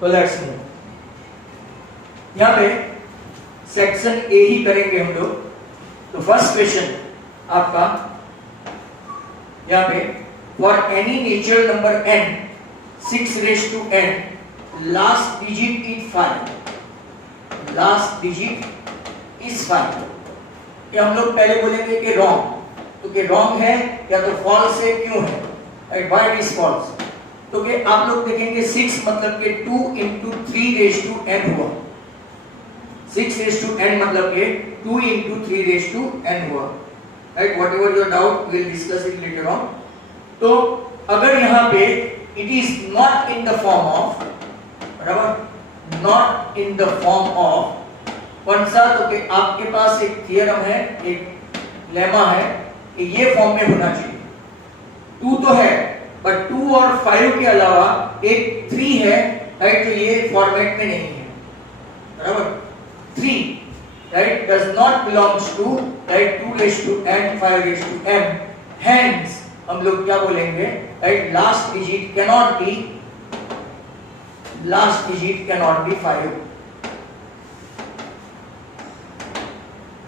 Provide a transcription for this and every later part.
तो let's move. यहाँ पे सेक्शन ए ही करेंगे हम लोग। तो फर्स्ट क्वेश्चन आपका यहाँ पे, for any natural number n 6 raise to n last digit is 5, last digit is 5। ये हम लोग पहले बोलेंगे कि रॉन्ग, तो कि रॉन्ग है या तो फॉल्स है, क्यों है, व्हाई इट इज फॉल्स। तो कि आप लोग देखेंगे 6 मतलब कि 2 into 3 raised to n हुआ, 6 raised to n मतलब कि 2 into 3 raised to n हुआ, right. Whatever your doubt will discuss it later on. तो अगर यहाँ पे it is not in the form of, बराबर, not in the form of कौन सा, तो कि आपके पास एक थियरम है, एक लेमा है कि ये फॉर्म में होना चाहिए। 2 तो है बट 2 और 5 के अलावा एक 3 है, राइट, तो ये फॉर्मेट में नहीं है, बराबर। 3 right does not belongs to, right, 2 raised to n 5 raised to m, hence हम लोग क्या बोलेंगे, right, last digit cannot be, last digit cannot be 5,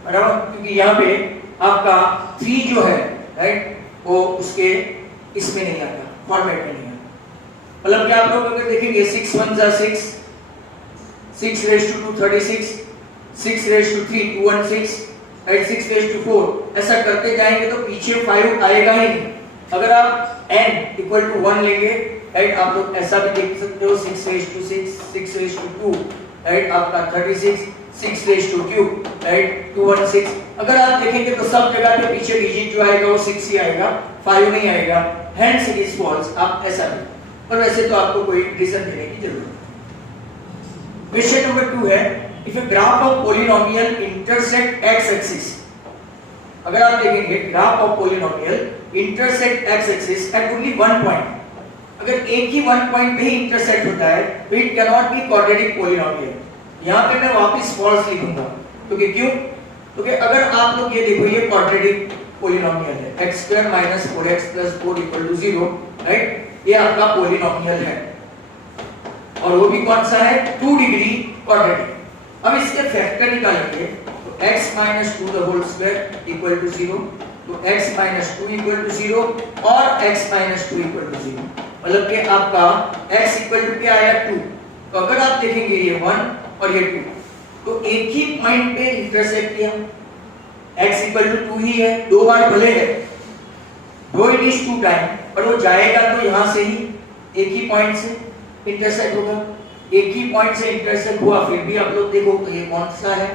बराबर, क्योंकि यहाँ पे आपका 3 जो है, राइट, वो उसके इसमें नहीं आता, फॉर्मेट में नहीं आता। मतलब क्या आप लोग अगर देखेंगे 6 1 जा 6, 6 raised to 2 36, 6 raised to 3 216, right, 6 raised to 4, ऐसा करते जाएंगे तो पीछे 5 आएगा ही नहीं। अगर आप n इक्वल टू 1 लेंगे, राइट, आप लोग ऐसा भी देख सकते हो 6 raised to 6, 6 raised to 2, right, आपका 36, 6 raised to क्यूब, राइट, 216। अगर आप देखेंगे तो सब जगह पे पीछे डिजिट जो आएगा वो 6 ही आएगा, 5 नहीं आएगा, हेंस इट इज फॉल्स। आप ऐसा भी, पर वैसे तो आपको कोई रीजन देने की जरूरत नहीं। क्वेश्चन नंबर 2 है, if a graph of polynomial intersect x axis, अगर आप देखेंगे graph of polynomial intersect x axis at only 1 point, अगर एक ही 1 पॉइंट पे ही इंटरसेक्ट होता है तो it can not be quadratic polynomial. यहाँ पे मैं वापस फॉल्स लिखूंगा, क्योंकि क्यों, क्योंकि अगर आप लोग ये देखो ये क्वाड्रेटिक पॉलिनोमियल है, x² - 4x + 4 = 0, राइट, ये आपका पॉलिनोमियल है और वो भी कौन सा है, 2 डिग्री क्वाड्रेटिक। अब इसके फैक्टर निकालेंगे तो x - 2 ^ 2 = 0, तो x - 2 = 0 और x - 2 = 0, मतलब कि आपका x = क्या आया 2। तो अगर आप देखेंगे ये 1 और ये 2, तो एक ही पॉइंट पे इंटरसेक्ट किया, x = 2 ही है, 2 बार भले है, दो इट इज 2 टाइम, पर वो जाएगा तो यहाँ से ही एक ही पॉइंट से इंटरसेक्ट होगा, एक ही पॉइंट से इंटरसेक्ट हुआ, फिर भी आप लोग देखो तो ये कौन सा है,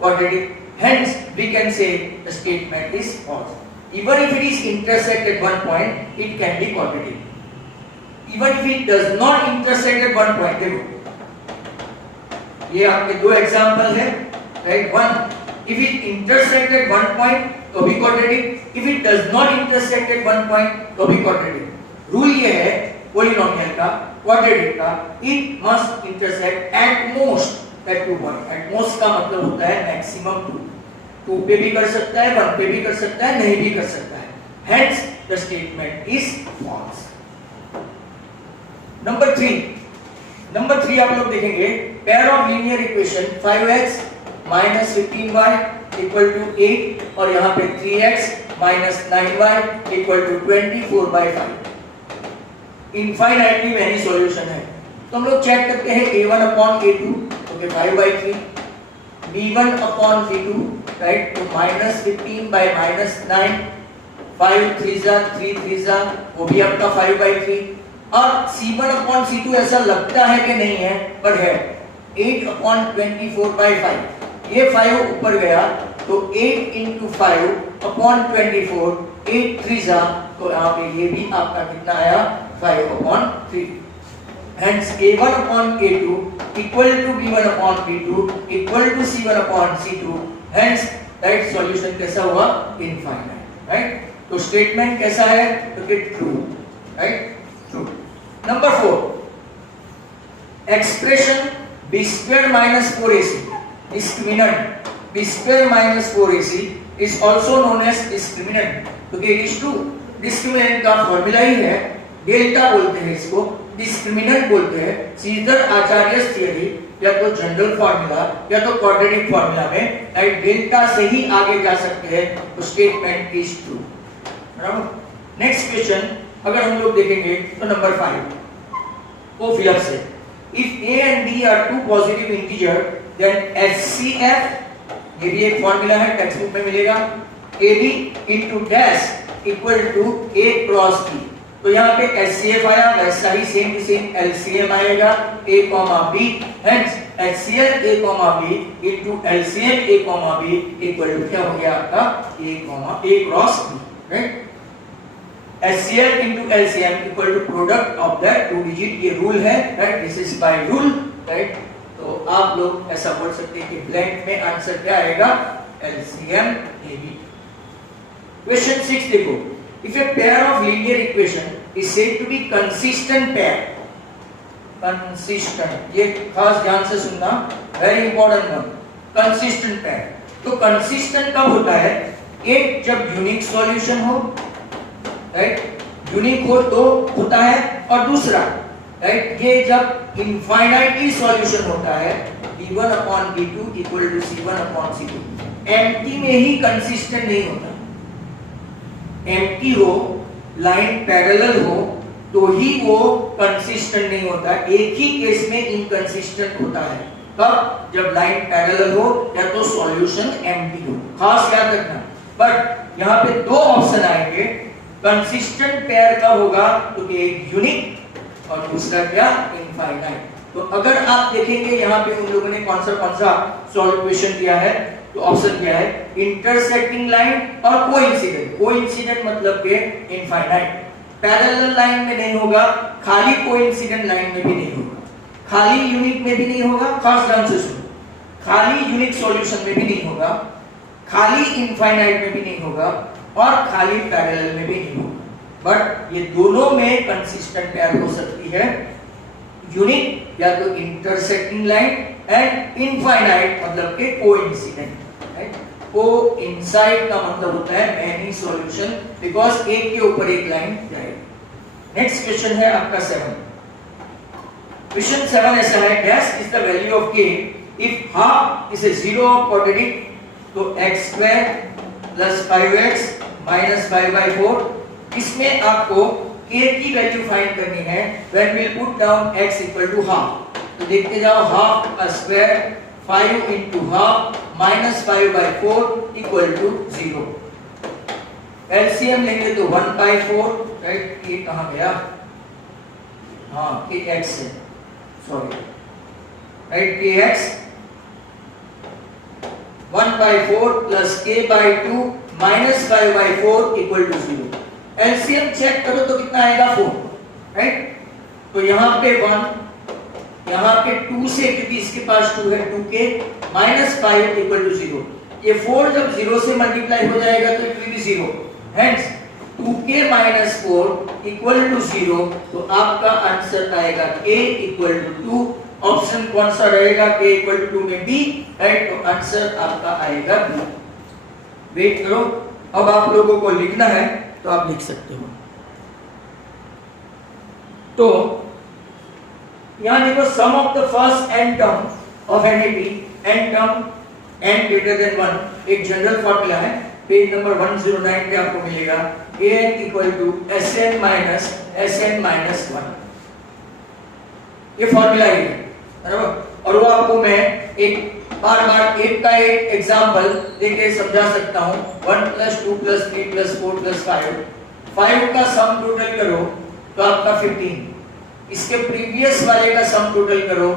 quadratic, hence we can say the statement is false. Even if it is intersect at 1 point it can be quadratic, even if it does not intersect at 1 point. देखो ये आपके 2 एग्जांपल है, right. 1 if it intersect at 1 point तो भी quadratic, if it does not intersect at 1 point तो भी quadratic. Rule ये है पॉलिनोमियल का, क्वाड्रेटिक का, it must intersect at most at 2 point. At most का मतलब होता है मैक्सिमम 2 पे भी कर सकता है, 1 पे भी कर सकता है, नहीं भी कर सकता है, hence the statement is false. Number 3 आप लोग देखेंगे pair of linear equation 5x - 15y = 8 और यहाँ पे 3x - 9y = 24/5। Infinitely many solution है, तो हम लोग चेक करते हैं a1/a2 ओके 5/3, b1/b2, राइट, तो -15 - -9, 5 3 जा 3 3 जा, वो भी आपका 5/3। और c1/c2 ऐसा लगता है कि नहीं है, पर है 8/24/5, ये 5 ऊपर गया तो 8 × 5/24, 8 3 जा, तो यहाँ पे ये भी आपका कितना आया 5/3। Hence a1/a2 = b1/b2 = c1/c2, hence right solution कैसा हुआ, इनफाइनाइट, राइट। तो स्टेटमेंट कैसा है, तो it true, right, true. Number 4 expression b² - 4ac discriminant b² - 4ac is also known as discriminant, क्योंकि इट इज ट्रू। डिस्क्रिमिनेंट का फॉर्मूला ही है delta बोलते हैं इसको, डिस्क्रिमिनेंट बोलते हैं, सीधर आचार्यस थ्योरी या तो जनरल फार्मूला या तो क्वाड्रेटिक फार्मूला में राइट डेल्टा से ही आगे जा सकते हैं, तो स्टेटमेंट इज ट्रू। बराबर। नेक्स्ट क्वेश्चन अगर हम लोग देखेंगे तो नंबर 5 को फिर से, if a and b are two positive integer then HCF, ये भी एक फार्मूला है, टेक्स्ट बुक में मिलेगा, AB into dash equal to A cross B। तो यहाँ पे HCF आया, वैसा ही सेम टू सेम LCM आएगा A, B, hence HCF A, B into LCM A, B equal to क्या हो गया आपका A cross B, right? HCF into LCM equal to product of the two digit, ये rule है, right? This is by rule, right? तो आप लोग ऐसा बोल सकते हैं कि ब्लैंक में आंसर क्या आएगा, LCM AB। क्वेश्चन 6 देखो, if a pair of linear equation is said to be consistent pair, consistent, ये खास ध्यान से सुनना, very important one, consistent pair। तो consistent कब होता है, एक जब यूनिक सॉल्यूशन हो, राइट, यूनिक हो तो होता है, और दूसरा राइट ये जब इनफाइनाइटली सॉल्यूशन होता है b1 upon b2 equal to c1 upon c2। Empty में ही कंसिस्टेंट नहीं होता, एम्प्टी हो, लाइन पैरेलल हो तो ही वो कंसिस्टेंट नहीं होता, एक ही केस में इनकंसिस्टेंट होता है, कब, जब लाइन पैरेलल हो या तो सॉल्यूशन एम्प्टी हो, खास याद रखना। बट यहाँ पे दो ऑप्शन आएंगे, कंसिस्टेंट पेयर कब होगा, तो एक यूनिक और दूसरा क्या, इनफाइनाइट। तो अगर आप देखेंगे यहाँ पे उन लोगों ने कौन सा सॉल्यूशन दिया है, तो ऑप्शन क्या है, इंटरसेक्टिंग लाइन और कोइंसिडेंट। कोइंसिडेंट मतलब के इनफाइनाइट, पैरेलल लाइन में नहीं होगा, खाली कोइंसिडेंट लाइन में भी नहीं होगा, खाली यूनिक में भी नहीं होगा, खास ध्यान से सुनो, खाली यूनिक सॉल्यूशन में भी नहीं होगा, खाली इनफाइनाइट में भी नहीं होगा, और खाली पैरेलल में भी नहीं होगा। बट ये दोनों में कंसिस्टेंट पेयर हो सकती है, यूनिक या तो इंटरसेक्टिंग लाइन एंड इनफाइनाइट मतलब के कोइंसिडेंट। कोइंसाइड का मतलब होता है मैनी सॉल्यूशन, बिकॉज़ एक के ऊपर एक लाइन जाएगी। नेक्स्ट क्वेश्चन है आपका 7। क्वेश्चन 7 ऐसा है, dash is the value of k if half is a zero of quadratic, तो x² प्लस 5x माइनस 5/4। इसमें आपको k की वैल्यू फाइंड करनी है, when we put down x equal to half. तो देखते जाओ, हाफ का square 5 into half minus 5/4 equal to 0। LCM लेंगे तो 1/4, राइट, ये कहाँ गया, हाँ kx है, sorry, right, kx 1/4 plus k/2 minus 5/4 equal to 0। LCM check करो तो कितना आएगा, 4, राइट। तो यहाँ पे 1, यहाँ पे 2 से, क्योंकि इसके पास 2 है, 2k माइनस 5 इक्वल टू 0। ये 4 जब 0 से मल्टीप्लाई हो जाएगा तो it will be 0, hence 2k minus 4 equal to 0। तो आपका आंसर आएगा k इक्वल टू 2। ऑप्शन कौन सा रहेगा, k इक्वल टू 2 में b, राइट। तो आंसर आपका आएगा b। वेट करो, अब आप लोगों को लिखना है तो आप लिख सकते हो। तो यहां देखो, sum of the first n term of NAP, n term n greater than 1 एक जनरल फॉर्मूला है, पेज नंबर 109 पे आपको मिलेगा, an equal to sn minus sn minus 1। ये फॉर्मूला है, बराबर। और वो आपको मैं एक बार एक का एक एग्जांपल देके समझा सकता हूं। 1 + 2 + 3 + 4 + 5 का सम टोटल करो तो आपका 15। इसके प्रीवियस वाले का सम टोटल करो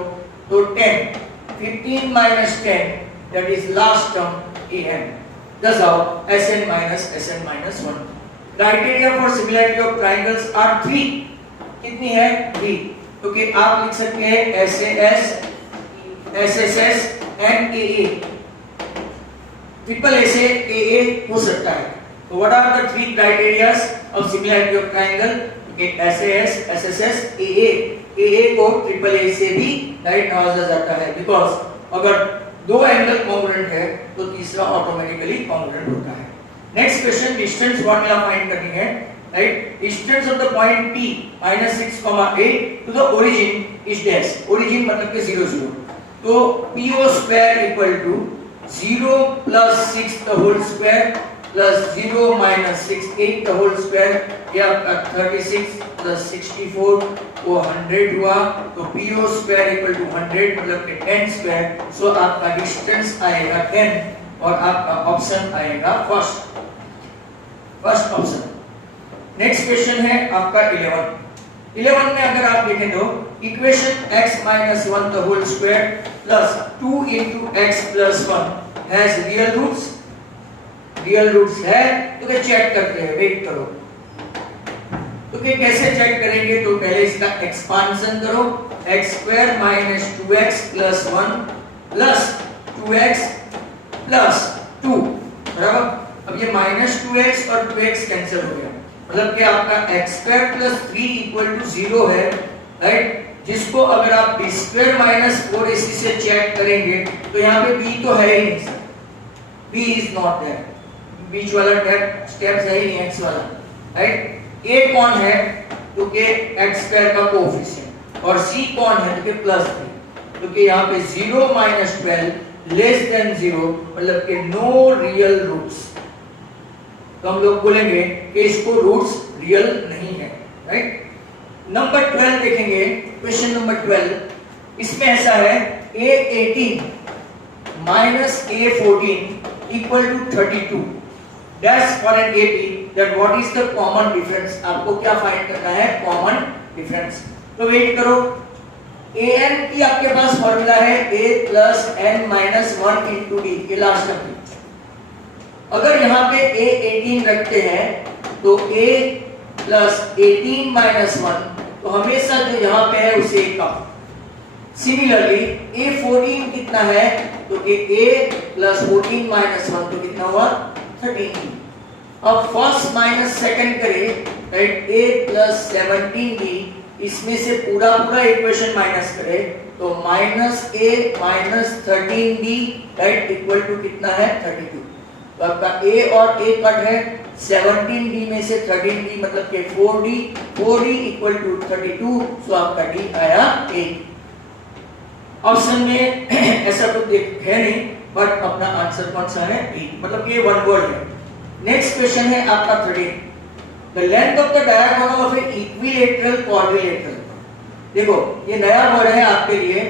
तो 10। 15 - 10 that is last term an। Thus out Sn minus Sn minus 1। Criteria for similarity of triangles are 3। कितनी है, 3। तो कि आप लिख सकते हैं SAS, SSS and AA। Triple A से AA हो सकता है। तो what are the 3 criteria of similarity of triangle? कि SAS, SSS, AA। AA को ट्रिपल A से भी राइट नवाजा जाता है, बिकॉज अगर 2 एंगल कॉन्ग्रुएंट है तो तीसरा ऑटोमेटिकली कॉन्ग्रुएंट होता है। Next question, distance formula find करनी है। right? Distance of the point P minus 6 comma a to the origin is dash. Origin मतलब कि 0 0. तो PO square equal to 0 plus 6 the whole square plus 0 minus 6 8 the whole square, ये आपका 36 plus 64 वो 100 हुआ. तो PO square equal to 100 मतलब कि 10 square. So आपका डिस्टेंस आएगा 10 और आपका ऑप्शन आएगा फर्स्ट ऑप्शन. नेक्स्ट क्वेश्चन है आपका 11 में अगर आप देखें तो equation x minus 1 the whole square plus 2 into x plus 1 has real roots है. तो क्या चेक करते हैं, वेट करो. तो क्या कैसे चेक करेंगे, तो पहले इसका एक्सपांशन करो. x square minus 2x plus 1 plus 2x plus 2 बराबर. अब ये minus 2x और 2x कैंसिल हो गया, मतलब कि आपका x square plus 3 equal to 0 है, राइट. जिसको अगर आप b square minus 4ac से चेक करेंगे तो यहाँ पे b तो है ही नहीं sir, b is not there. बीच वाला स्टेप्स है ही नहीं, x वाला, राइट. a कौन है, तो कि x स्क्वायर का कोएफिशिएंट, और c कौन है, तो कि प्लस 3. तो कि यहाँ पे 0 minus 12 लेस देन 0 मतलब कि नो रियल रूट्स. तो हम लोग बोलेंगे कि इसको रूट्स रियल नहीं है, राइट. नंबर 12 देखेंगे, क्वेश्चन नंबर 12. इसमें ऐसा है a18 minus a14 equal to 32 dash for an AP, that what is the common difference. आपको क्या फाइंड करना है, कॉमन डिफरेंस. तो वेट करो. an की आपके पास फॉर्मूला है a plus n minus 1 into d, ये लास्ट टर्म. अगर यहाँ पे a18 रखते हैं तो a plus 18 minus 1, तो हमेशा जो यहाँ पे है उसे कम. सिमिलरली a14 कितना है, तो a plus 14 minus 1 तो कितना हुआ 13. अब फर्स्ट माइनस सेकंड करें, राइट. a plus 17d, इसमें से पूरा इक्वेशन माइनस करें तो minus a minus 13d, right, equal to कितना है 32. तो आपका a और a कट है. 17d में से 13d मतलब कि 4d इक्वल टू 32. सो आपका d आया 8. ऑप्शन में ऐसा कुछ है नहीं, बट अपना आंसर कौन सा है, 8. मतलब ये वन वर्ड है. नेक्स्ट क्वेश्चन है आपका 13. The length of the diagonal of A equilateral quadrilateral. देखो ये नया वर्ड है आपके लिए.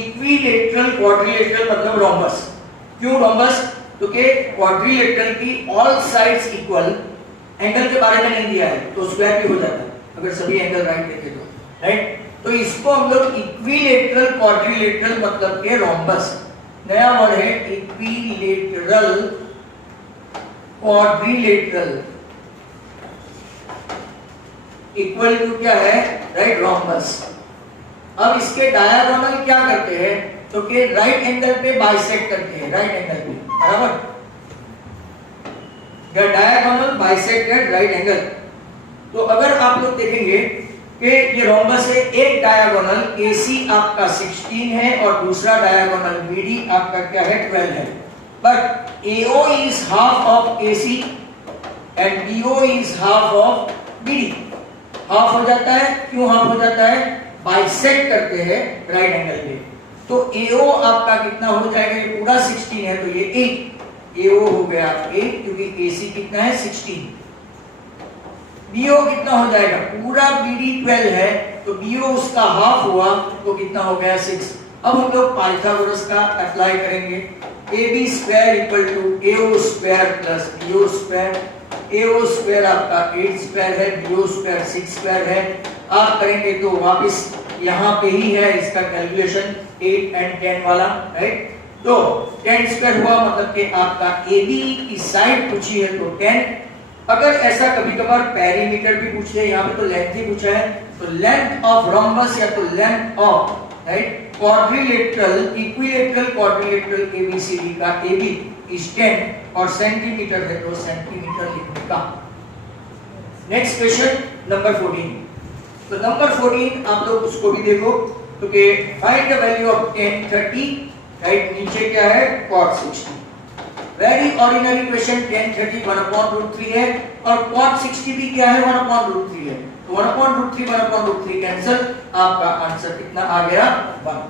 इक्विलैटरल क्वाड्रिलेटरल मतलब रोम्बस. क्यों रोम्बस, तो कि क्वाड्रिलेटरल की ऑल साइड्स इक्वल. एंगल के बारे में नहीं दिया है तो स्क्वायर भी हो जाता है अगर सभी एंगल राइट देखे तो, राइट. तो इसको हम लोग इक्विलैटरल क्वाड्रिलेटरल मतलब के रोम्बस. नया वर्ड है इक्विलैटरल क्वाड्रिलेटरल. इक्वल टू क्या है, राइट, रोम्बस. अब इसके डायगोनल क्या करते हैं, तो कि राइट एंगल पे बाइसेक्ट करते हैं, राइट एंगल पे, बराबर. The diagonal bisect at right angle. तो अगर आप लोग देखेंगे कि ये रोम्बस है, एक डायगोनल AC आपका 16 है और दूसरा डायगोनल BD आपका क्या है 12 है. But AO is half of AC and BO is half of BD. Half हो जाता है. क्यों हाफ हो जाता है, बाइसेक्ट करते हैं राइट एंगल पे. तो AO आपका कितना हो जाएगा, ये पूरा 16 है तो ये 8. AO हो गया 8 क्योंकि AC कितना है 16. BO कितना हो जाएगा, पूरा BD 12 है तो BO उसका हाफ हुआ तो कितना हो गया 6. अब हम लोग पाइथागोरस का अप्लाई करेंगे. AB square equal to AO square plus BO square. AO square आपका 8 स्क्वायर है, BO स्क्वायर 6 स्क्वायर है. आप करेंगे तो वापस यहाँ पे ही है इसका कैलकुलेशन 8 and 10 वाला, राइट. तो 10 स्क्वायर हुआ मतलब कि आपका AB की साइड पूछी है तो 10. अगर ऐसा कभी कभार पेरीमीटर भी पूछे, यहाँ पे तो लेंथ ही पूछा है, तो लेंथ ऑफ रोम्बस या तो length of, right, quadrilateral equilateral quadrilateral ABCD का AB is 10 और सेंटीमीटर है तो सेंटीमीटर लिखने का. Next question number 14. तो नंबर 14 आप लोग उसको भी देखो. तो कि find the value of tan 30, right. नीचे क्या है cos 60. Very ordinary question, tan 30 1/√3 है और cot 60 भी क्या है 1/√3 है, तो 1/√3 1/√3 कैंसिल, आपका आंसर कितना आ गया 1।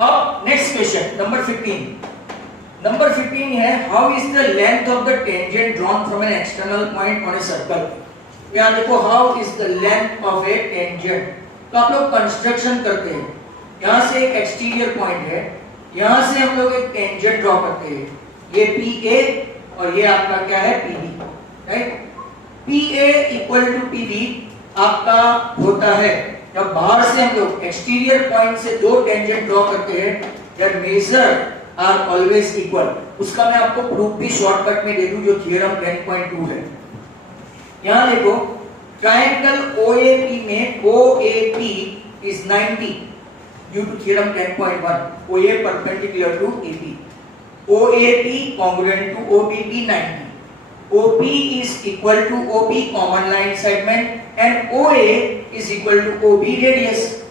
अब नेक्स्ट क्वेश्चन नंबर 15। नंबर 15 है how is the length of the tangent drawn from an external point on a circle. यहाँ देखो how is the length of A tangent, तो आप लोग कंस्ट्रक्शन करते हैं, यहाँ से एक एक्सटीरियर पॉइंट है, यहाँ से हम लोग एक टेंजेंट ड्रॉ करते हैं, ये PA और ये आपका क्या है PB, right. PA equal to PB आपका होता है जब बाहर से हम लोग एक्सटीरियर पॉइंट से दो टेंजेंट ड्रॉ करते हैं, that measure are always equal. उसका मैं आपको प्रूफ भी शॉर्टकट में दे दूं जो थ्योरम 10.2 है। यहां देखो ट्रायंगल OAP में OAP is 90 due to theorem 10.1, OA perpendicular to AP, OAP congruent to OBP 90, OP is equal to OP common line segment and OA is equal to OB radius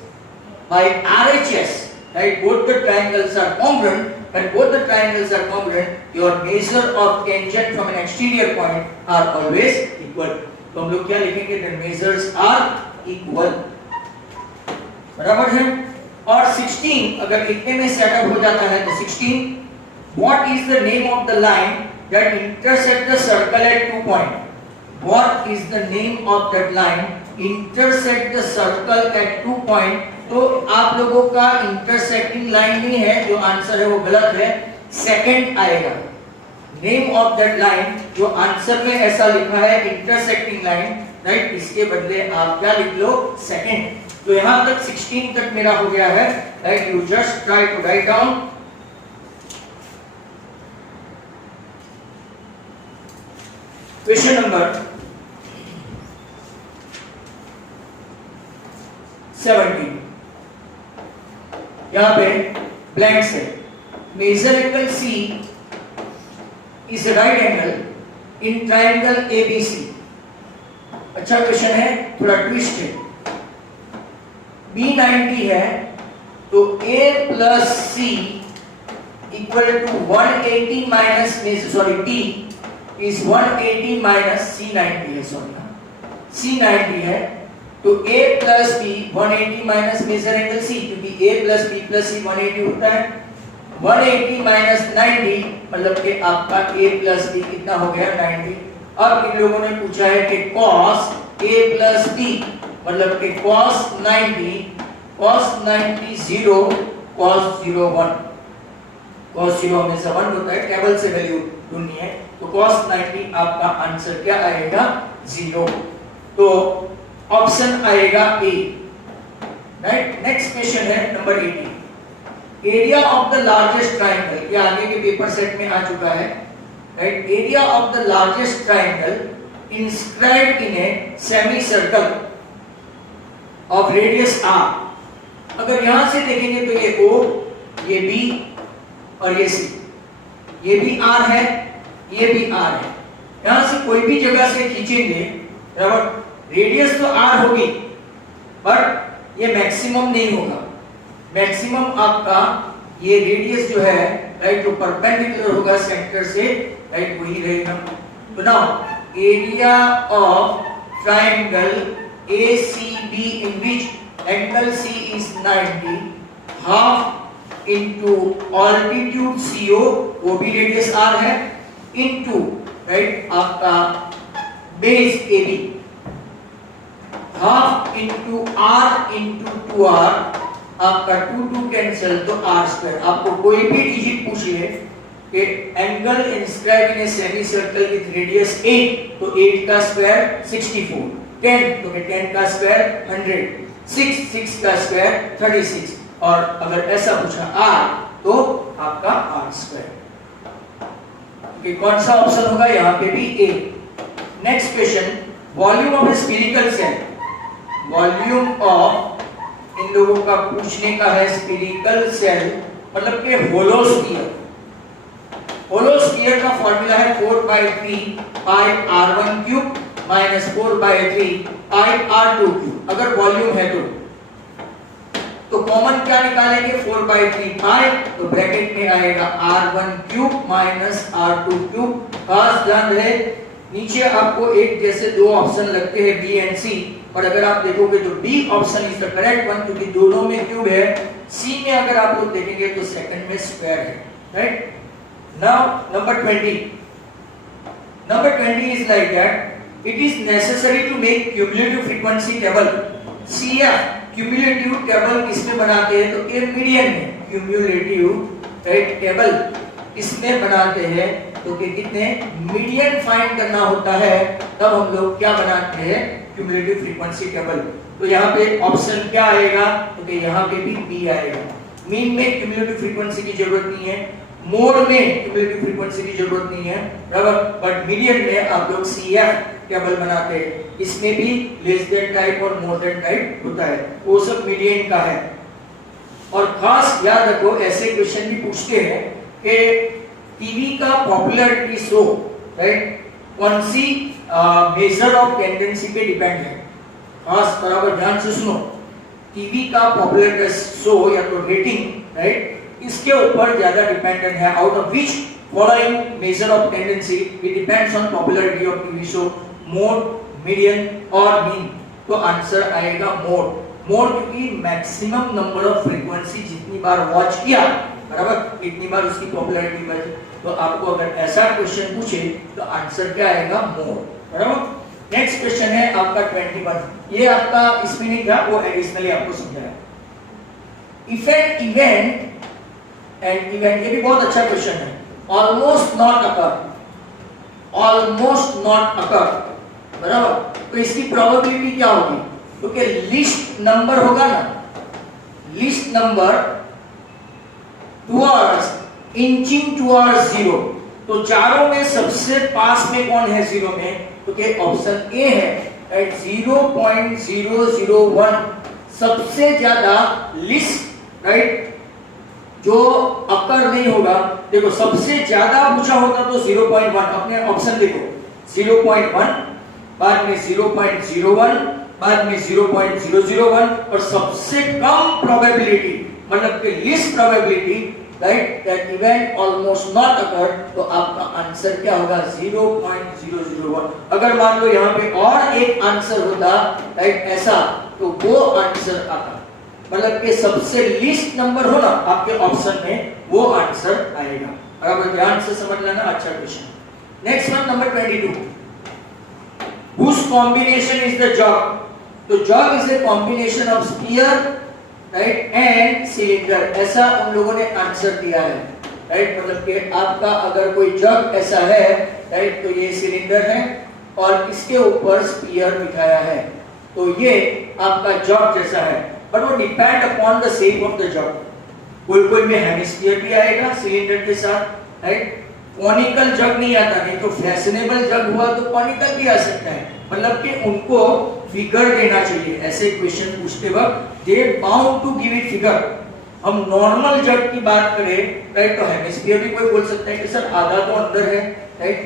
by RHS, right? Both the triangles are congruent. When both the triangles are congruent, your measure of tangent from an exterior point are always equal. तो हम लोग क्या लिखेंगे, the measures are equal, बराबर है। और 16 अगर इतने में सेटअप हो जाता है तो 16, what is the name of the line that intersect the circle at 2 point? What is the name of that line intersect the circle at 2 point? तो आप लोगों का इंटरसेक्टिंग लाइन नहीं है, जो आंसर है वो गलत है, सेकंड आएगा। नेम ऑफ दैट लाइन जो आंसर में ऐसा लिखा है इंटरसेक्टिंग लाइन, राइट, इसके बदले आप क्या लिख लो, सेकंड। तो यहां तक 16 तक मेरा हो गया है, right. You just try to write down. Question number 17, यहां पे ब्लैंक से measure angle C is a right angle in triangle ABC। अच्छा क्वेश्चन है, थोड़ा ट्विस्ट है। B 90 है तो A plus C equal to 180 minus T is 180 minus C 90 है, सॉरी C 90 है तो A plus B 180 minus measure angle C, क्योंकि A plus B plus C 180 होता है, 180 माइनस 90 मतलब कि आपका A प्लस B कितना हो गया 90। अब इन लोगों ने पूछा है कि cos A प्लस B मतलब कि cos 90 0 cos 0 1, cos 0 हमेशा 1 होता है, टेबल से वैल्यू ढूंढनी है, तो cos 90 आपका आंसर क्या आएगा 0, तो ऑप्शन आएगा A, राइट। नेक्स्ट क्वेश्चन है number 18। Area of the largest triangle, ये आगे के पेपर सेट में आ चुका है, right. Area of the largest triangle inscribed in a semi circle of radius R। अगर यहां से देखेंगे तो ये O, ये B और ये C, ये भी R है, ये भी R है। यहां से कोई भी जगह से खींचेंगे, बराबर, रेडियस तो R होगी बट ये मैक्सिमम नहीं होगा। मैक्सिमम आपका ये रेडियस जो है, राइट, जो परपेंडिकुलर होगा सेंटर से, राइट, वही रहेगा। तो now area of triangle ACB in which angle C is 90 half into altitude CO, वो भी रेडियस R है, into, राइट, आपका base AB, half into R into 2R, आपका 2 कैंसिल तो R स्क्वायर। आपको कोई भी डिजिट पूछ ले कि angle inscribe in a semi circle with radius 8, तो 8 का स्क्वायर 64, 10 तो 10 का स्क्वायर 100, 6 का स्क्वायर 36, और अगर ऐसा पूछा R तो आपका R स्क्वायर। ओके, कौन सा ऑप्शन होगा यहाँ पे भी A। Next question, volume of a spherical shell, volume of, इन लोगों का पूछने का है स्फीरिकल सेल मतलब कि होलो स्फीयर। होलो स्फीयर का फॉर्मूला है 4/3 pi r1 cube minus 4/3 pi r2 cube, अगर वॉल्यूम है तो। तो कॉमन क्या निकालेंगे 4/3 पाई, तो ब्रैकेट में आएगा r1 cube minus r2 cube. खास ध्यान रहे नीचे आपको एक जैसे दो ऑप्शन लगते हैं बी एंड सी, और अगर आप देखोगे तो B option is the correct one क्योंकि दोनों में क्यूब है। सी में अगर आप लोग देखेंगे तो सेकंड में स्क्वायर है, right. Now number 20 is like that. It is necessary to make cumulative frequency table. CF cumulative table किसमें बनाते हैं तो ये मीडियन में cumulative राइट टेबल इसमें बनाते हैं तो कि कितने मीडियन फाइंड करना होता है तब हम लोग क्या बनाते हैं cumulative frequency table। तो यहाँ पे ऑप्शन क्या आएगा तो कि यहाँ पे भी बी आएगा। मीन में cumulative frequency की जरूरत नहीं है, मोड में cumulative frequency की जरूरत नहीं है, बराबर, बट मीडियन में आप लोग CF टेबल बनाते हैं। इसमें भी लेस देन टाइप और मोर देन टाइप होता है, वो सब मीडियन का है। और खास याद रखो ऐसे क्वेश्चन भी पूछते हैं कि टीवी का पॉपुलैरिटी शो राइट कौन सी मेजर ऑफ टेंडेंसी पे डिपेंड है। खास बराबर ध्यान से सुनो, टीवी का पॉपुलैरिटी शो या तो रेटिंग राइट इसके ऊपर ज्यादा डिपेंडेंट है। Out of which following measure of tendency it depends on popularity of TV show, mode, median और मीन। तो आंसर आएगा मोड। मोड क्योंकि मैक्सिमम नंबर ऑफ फ्रीक्वेंसी जितनी बार वॉच किया बराबर इतनी बार उसकी पॉपुलैरिटी बढ़ी। तो आपको अगर ऐसा क्वेश्चन पूछे तो आंसर क्या आएगा मोड, बराबर। नेक्स्ट क्वेश्चन है आपका 21। ये आपका इसमें नहीं था, वो एडिशनली आपको समझाया। If an event and event, ये भी बहुत अच्छा क्वेश्चन है। Almost not occur, almost not occur, बराबर। तो इसकी प्रोबेबिलिटी क्या होगी क्योंकि लिस्ट नंबर होगा ना, list number towards inching towards 0। तो चारों में सबसे पास में कौन है 0 में तो के ऑप्शन ए है राइट 0.001 सबसे ज्यादा लिस्ट राइट जो अकर नहीं होगा। देखो सबसे ज्यादा पूछा होता तो 0.1, अपने ऑप्शन देखो 0.1, बाद में 0.01, बाद में 0.001 और सबसे कम प्रोबेबिलिटी मतलब कि least probability right that event almost not occur. तो आपका आंसर क्या होगा 0.001। अगर मान लो यहाँ पे और एक आंसर होता राइट ऐसा तो वो आंसर आता, मतलब कि सबसे लीस्ट नंबर हो ना आपके ऑप्शन में वो आंसर आएगा। अगर ध्यान से समझ लेना, अच्छा question. Next one number 22। Whose combination is the jug? तो jug is a combination of sphere, right, and cylinder। ऐसा उन लोगों ने आंसर दिया है, right? मतलब कि आपका अगर कोई jug ऐसा है, right, तो ये सिलेंडर है और इसके ऊपर स्फीयर बिठाया है, तो ये आपका jug जैसा है। बट वो depend upon the shape of the जग। कोई में हेमिस्फीयर भी आएगा सिलेंडर के साथ, राइट। कॉनिकल जग नहीं आता, नहीं तो फैशनेबल जग हुआ तो कॉनिकल भी आ सकता है। मतलब कि उनको फिगर देना चाहिए ऐसे क्वेश्चन पूछते वक्त, they bound to give it figure. हम नॉर्मल जग की बात करें राइट तो हेमिस्फीयर भी कोई बोल सकता है कि सर आधा तो अंदर है, राइट।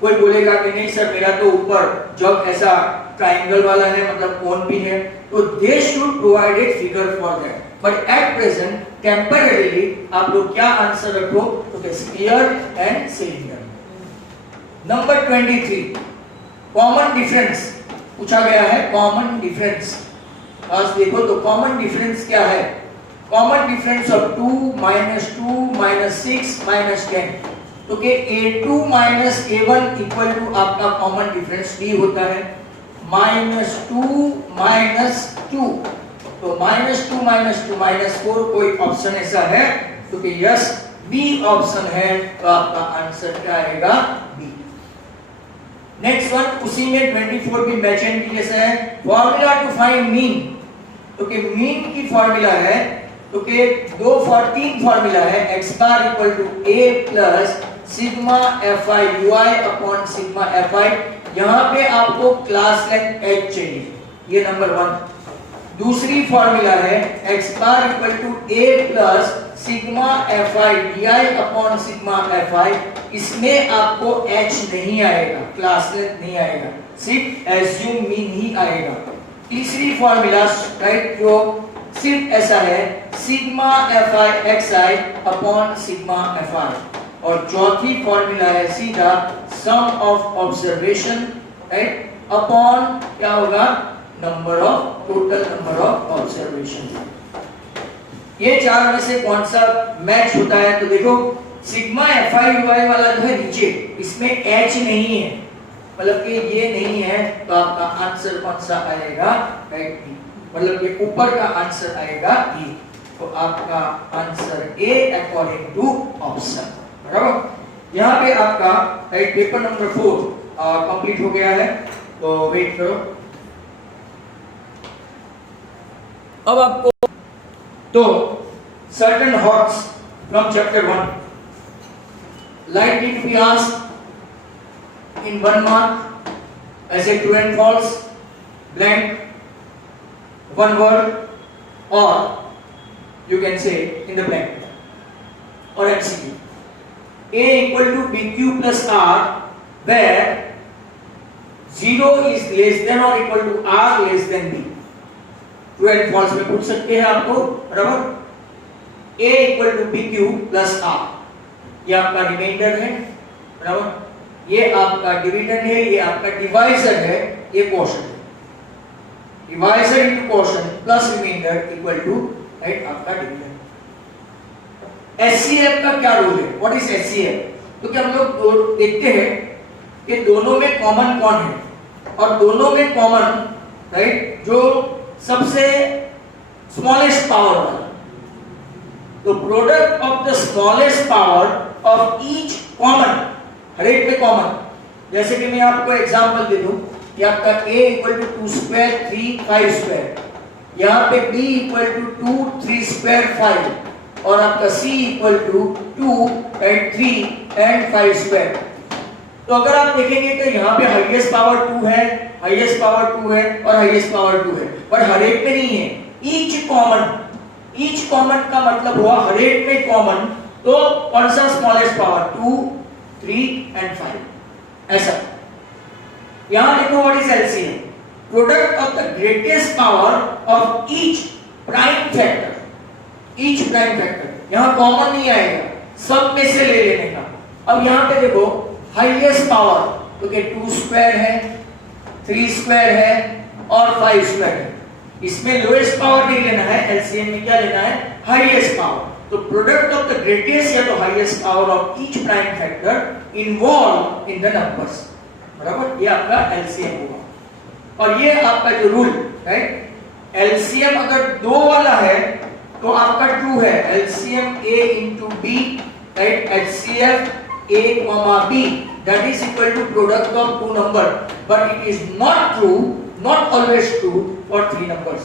कोई बोलेगा कि नहीं सर मेरा तो ऊपर जग ऐसा ट्रायंगल वाला है मतलब कोन भी है, तो they should provide a figure for that. But at present temporarily आप लोग क्या आंसर रखो तो sphere and cylinder. Number 23 common difference पूछा गया है। कॉमन डिफरेंस आज देखो तो कॉमन डिफरेंस क्या है। कॉमन डिफरेंस ऑफ 2 -2 -6 -10 तो के a2 a1 इक्वल टू आपका कॉमन डिफरेंस d होता है -2 -2 तो -2 -2 -4 कोई ऑप्शन ऐसा है तो कि यस बी ऑप्शन है। तो आपका आंसर क्या आएगा बी। नेक्स्ट वन उसी में 24 भी मैचेंट जैसा है। फॉर्मूला टू फाइंड मीन तो कि मीन की फॉर्मूला है तो कि 3 फॉर्मूला है x bar equal to a plus sigma fi ui upon sigma fi। यहाँ पे आपको क्लास लेंथ h चाहिए, ये नंबर 1। दूसरी फॉर्मूला है x bar equal to a plus sigma fi di upon sigma fi। इसमें आपको h नहीं आएगा, क्लास लेंथ नहीं आएगा, सिर्फ एज्यूम मीन ही आएगा। तीसरी फॉर्मूला राइट जो सिर्फ ऐसा है sigma fi xi upon sigma fi, और चौथी फॉर्मूला है सीधा सम ऑफ ऑब्जर्वेशन राइट अपॉन क्या होगा number of total number of observation. ये चार में से कौन सा मैच होता है? तो देखो सिग्मा fi ui वाला जो है नीचे, इसमें h नहीं है, मतलब कि ये नहीं है, तो आपका आंसर कौन सा आएगा? राइट बी, मतलब कि ऊपर का आंसर आएगा बी, तो आपका answer A according to option. बराबर, यहाँ पे आपका राइट पेपर नंबर 4 कंप्लीट हो गया है, तो वेट करो। अब आपको तो certain hordes from chapter 1 likely to be asked in 1 mark as a true and false, blank, one word, or you can say in the blank, or MCQ. A equal to BQ plus R where 0 is less than or equal to R less than B. True and false में पूछ सकते हैं आपको। बराबर, a equal to B Q plus R, ये आपका reminder है। बराबर, ये आपका डिविडेंड है, ये आपका डिवाइजर है, ये क्वोशंट है। Divisor into quotient plus remainder equal to right आपका डिविडेंड। एचसीएफ का क्या रूल है? What is HCF? तो क्या हम लोग देखते हैं कि दोनों में कॉमन कौन है, और दोनों में कॉमन राइट जो सबसे स्मॉलेस्ट पावर वाला, तो product of the smallest power of each common, हर एक में कॉमन। जैसे कि मैं आपको एग्जांपल दे दूं कि आपका a equal to 2 square 3 5 square, यहाँ पे b इक्वल टू 2 3 स्क्वायर 5, और आपका c equal to 2 and 3 and 5 square. तो अगर आप देखेंगे कि यहाँ पे हाईएस्ट पावर 2 है, हाईएस्ट पावर 2 है और हाईएस्ट पावर 2 है, पर हर एक में नहीं है। ईच कॉमन का मतलब हुआ हर एक में कॉमन, तो कौन सा स्मॉलेस्ट पावर? 2 3 एंड 5, ऐसा। यहां देखो what is LCM? Product of the greatest power of each prime factor. Each prime factor यहां कॉमन नहीं आएगा, सब में से ले लेने का। अब यहां पे देखो हाईएस्ट पावर, तो क्या 2 स्क्वायर है, 3 स्क्वायर है और 5 स्क्वायर है। इसमें लोएस्ट पावर नहीं लेना है, एलसीएम में क्या लेना है? Highest power. तो प्रोडक्ट ऑफ द ग्रेटेस्ट या तो highest power of each prime factor involve in the numbers. बराबर, ये आपका एलसीएम होगा। और ये आपका जो रूल राइट, एलसीएम अगर 2 वाला है तो आपका ट्रू है, LCM a into B right, HCF a comma b that is equal to product of 2 number, but it is not true, not always true for 3 numbers.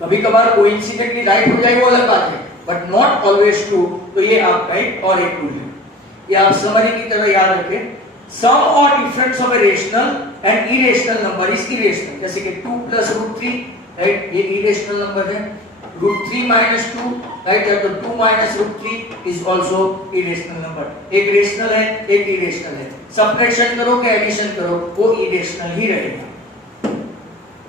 कभी कभार कोइंसिडेंटली राइट हो जाए वो अलग बात है, बट नॉट ऑलवेज ट्रू। तो ये आपका एक और एक रूल है, ये आप समरी की तरह याद रखें। सम और difference of a rational and irrational number is irrational, जैसे कि 2 प्लस रूट 3 राइट, ये इरेशनल नंबर है। रूट 3 माइनस 2 राइट, या तो 2 minus root 3 is also irrational number. एक रेशनल है, एक इरेशनल है। सबट्रैक्शन करो कि एडिशन करो, वो इरेशनल ही रहेगा।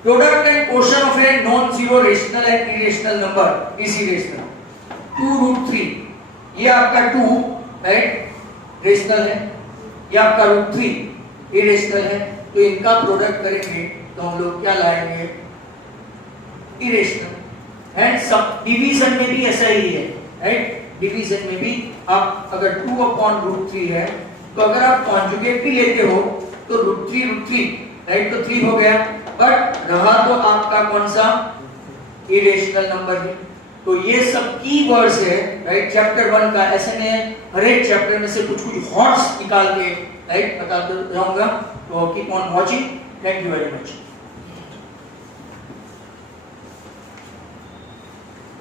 Product and quotient of a non zero rational and irrational number is irrational. 2 root 3, ये आपका 2 राइट रेशनल है, ये आपका रूट 3 इरेशनल है। तो इनका प्रोडक्ट करेंगे तो हम लोग क्या लाएंगे? इरेशनल। एंड सब डिवीजन में भी ऐसा ही है राइट, डिवीजन में भी आप अगर 2/√3 है, तो अगर आप कॉन्जुगेट भी लेते हो तो रूट 3 राइट, तो 3 हो गया, बट रहा तो आपका कौन सा? इरेशनल नंबर है। तो ये सब की वर्ड्स है राइट चैप्टर 1 का। ऐसे में हर एक चैप्टर में से कुछ हॉट्स निकाल के राइट बताते रहूंगा। तो keep on watching, thank you very much.